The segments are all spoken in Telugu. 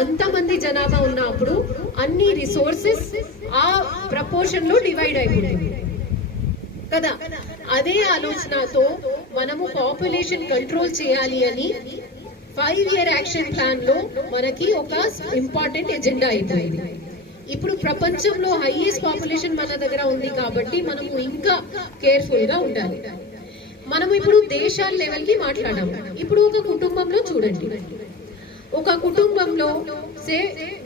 అంతమంది జనాభా ఉన్నప్పుడు అన్ని రిసోర్సెస్ ఆ ప్రపోర్షన్ లో డివైడ్ అయిపోతుంది కదా. అదే ఆలోచనతో మనము పాపులేషన్ కంట్రోల్ చేయాలి అని 5-year యాక్షన్ ప్లాన్ లో మనకి ఒక ఇంపార్టెంట్ ఎజెండా అయిపోయింది. ఇప్పుడు ప్రపంచంలో హైయెస్ట్ పాపులేషన్ మన దగ్గర ఉంది కాబట్టి మనము ఇంకా కేర్ఫుల్ గా ఉండాలి. మనము ఇప్పుడు దేశాల లెవెల్ కి మాట్లాడాము. ఇప్పుడు ఒక కుటుంబంలో చూడండి, ఒక కుటుంబంలో సే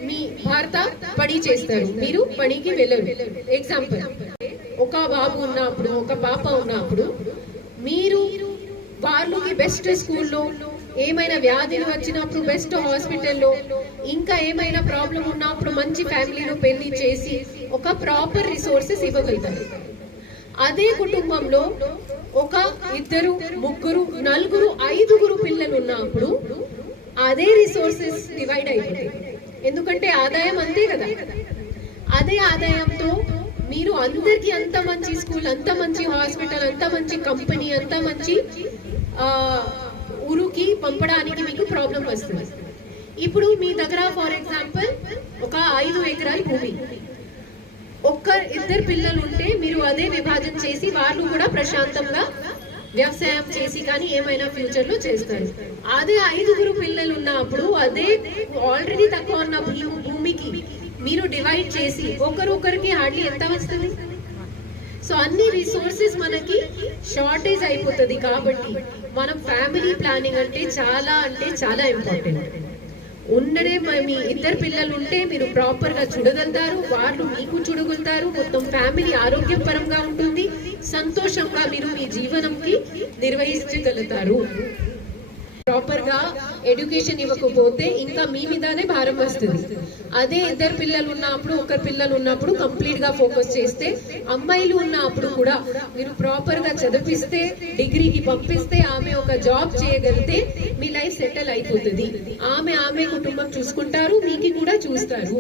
మీ భర్త పని చేస్తారు, మీరు పనికి వెళ్ళరు. ఎగ్జాంపుల్, ఒక బాబు ఉన్నప్పుడు ఒక పాప ఉన్నప్పుడు మీరు వాళ్ళకి బెస్ట్ స్కూల్లో, ఏమైనా వ్యాధులు వచ్చినప్పుడు బెస్ట్ హాస్పిటల్లో, ఇంకా ఏమైనా ప్రాబ్లం ఉన్నప్పుడు మంచి ఫ్యామిలీలో పెళ్లి చేసి ఒక ప్రాపర్ రిసోర్సెస్ ఇవ్వగలుగుతారు. అదే కుటుంబంలో ఒక 2, 3, 4, 5 పిల్లలు ఉన్నప్పుడు అదే రిసోర్సెస్ డివైడ్ అయిపోతాయి. ఎందుకంటే ఆదాయం అంతే కదా. అదే ఆదాయంతో మీరు అందరికి అంత మంచి స్కూల్, అంత మంచి హాస్పిటల్, అంత మంచి కంపెనీ, అంత మంచి ఊరుకి పంపడానికి మీకు ప్రాబ్లం వస్తుంది. ఇప్పుడు మీ దగ్గర ఫర్ ఎగ్జాంపుల్ ఒక 5 ఎకరాల భూమి, 2 పిల్లలు ఉంటే మీరు అదే విభాజన చేసి వాళ్ళు కూడా ప్రశాంతంగా వ్యవసాయం చేసి కానీ ఏమైనా ఫ్యూచర్ లో చేస్తారు. అదే 5 పిల్లలు ఉన్నప్పుడు అదే ఆల్రెడీ తక్కువ ఉన్న భూమికి మీరు డివైడ్ చేసి ఒకరికి హార్డ్లీ ఎంత వస్తుంది? సో అన్ని రిసోర్సెస్ మనకి షార్టేజ్ అయిపోతుంది. కాబట్టి మనం ఫ్యామిలీ ప్లానింగ్ అంటే చాలా ఇంపార్టెంట్. ఉండనే మీ 2 పిల్లలు ఉంటే మీరు ప్రాపర్ గా చూడగలుగుతారు, వాళ్ళు మీకు చూడగలుగుతారు, మొత్తం ఫ్యామిలీ ఆరోగ్యపరంగా ఉంటుంది, సంతోషంగా మీరు మీ జీవనంకి నిర్వహించగలుగుతారు. ప్రాపర్ గా ఎడ్యుకేషన్ ఇవ్వకపోతే ఇంకా మీ మీదనే భారం వస్తుంది. అదే 2 పిల్లలు ఉన్నప్పుడు 1 పిల్లలు ఉన్నప్పుడు కంప్లీట్ గా ఫోకస్ చేస్తే, అమ్మాయిలు ఉన్నప్పుడు కూడా మీరు ప్రాపర్ గా చదివిస్తే, డిగ్రీకి పంపిస్తే, ఆమె ఒక జాబ్ చేయగలిగితే మీ లైఫ్ సెటిల్ అయిపోతుంది. ఆమె కుటుంబం చూసుకుంటారు, మీకు కూడా చూస్తారు.